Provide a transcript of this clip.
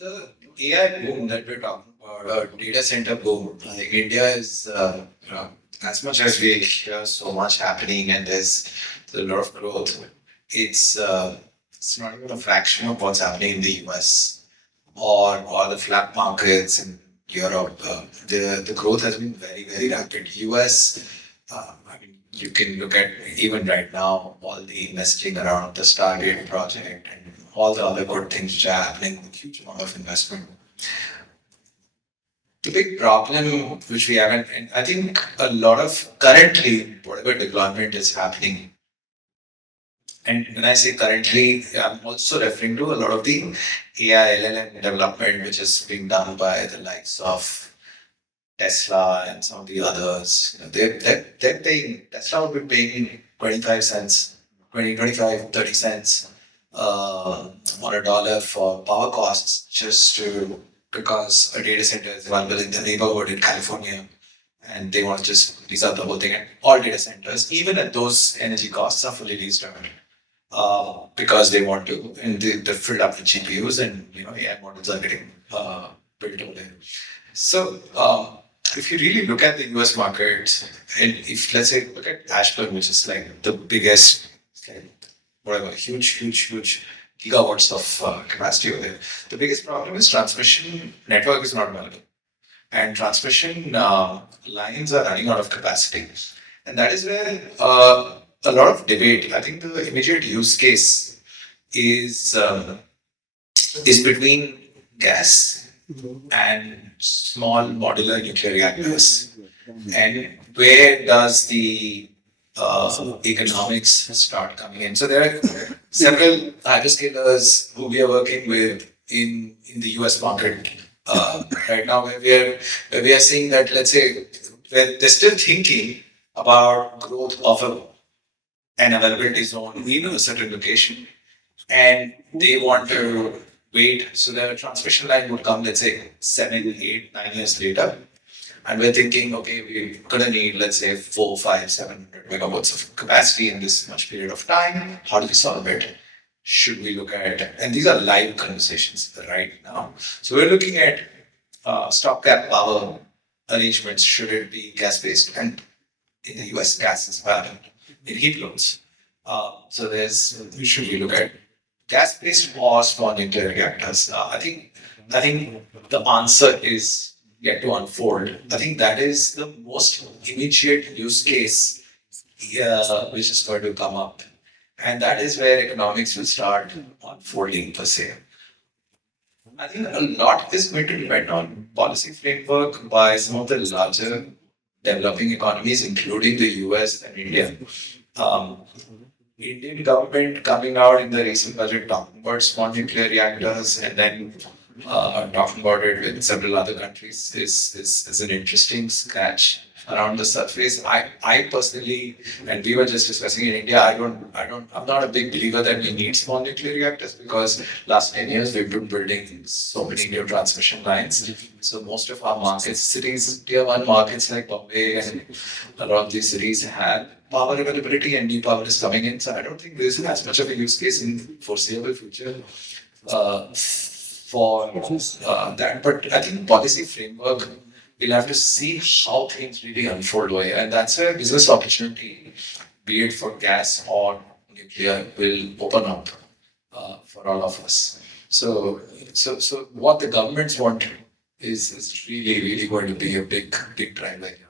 The AI boom that we're talking about, data center boom, I think India is, as much as we hear so much happening and there's a lot of growth, it's not even a fraction of what's happening in the US or the flat markets in Europe. The growth has been very, very rapid. US, I mean, you can look at even right now, all the messaging around the Stargate project and all the other good things which are happening, huge amount of investment. The big problem which we haven't, and I think a lot of currently whatever deployment is happening, and when I say currently, I'm also referring to a lot of the AI LLM development which is being done by the likes of Tesla and some of the others. They're paying, Tesla would be paying 25 cents, 20, 25, 30 cents on a dollar for power costs just to because a data center is available in the neighborhood in California and they want to just lease out the whole thing. And all data centers, even at those energy costs, are fully leased out because they want to, and they're filled up with GPUs and AI models are getting built over there. So if you really look at the US market, and if let's say look at Ashburn, which is like the biggest, like, whatever, huge gigawatts of capacity over there. The biggest problem is transmission network is not available, and transmission lines are running out of capacity, and that is where a lot of debate. I think the immediate use case is between gas and small modular nuclear reactors. And where does the economics start coming in? So there are several hyperscalers who we are working with in the US market right now, where we are seeing that, let's say, where they're still thinking about growth of an availability zone in a certain location, and they want to wait. So the transmission line would come, let's say, 7, 8, 9 years later. And we're thinking, okay, we're going to need, let's say, 4, 5, 700 megawatts of capacity in this much period of time. How do we solve it? Should we look at, and these are live conversations right now. So we're looking at stopgap power arrangements. Should it be gas-based? And in the US, gas is available in heat loads. So should we look at gas-based or small nuclear reactors? I think the answer is yet to unfold. I think that is the most immediate use case which is going to come up, and that is where economics will start unfolding per se. I think a lot is going to depend on policy framework by some of the larger developing economies, including the US and India. Um, Indian government coming out in the recent budget talking about small nuclear reactors and then talking about it with several other countries is an interesting scratch around the surface. I personally, and we were just discussing in India, I'm not a big believer that we need small nuclear reactors because last 10 years we've been building so many new transmission lines. So most of our markets, cities, tier one markets like Bombay and a lot of these cities have power availability and new power is coming in. So I don't think there's as much of a use case in foreseeable future for that. But I think policy framework, we'll have to see how things really unfold over here. And that's where business opportunity, be it for gas or nuclear, will open up for all of us. So what the governments want is really going to be a big driver here.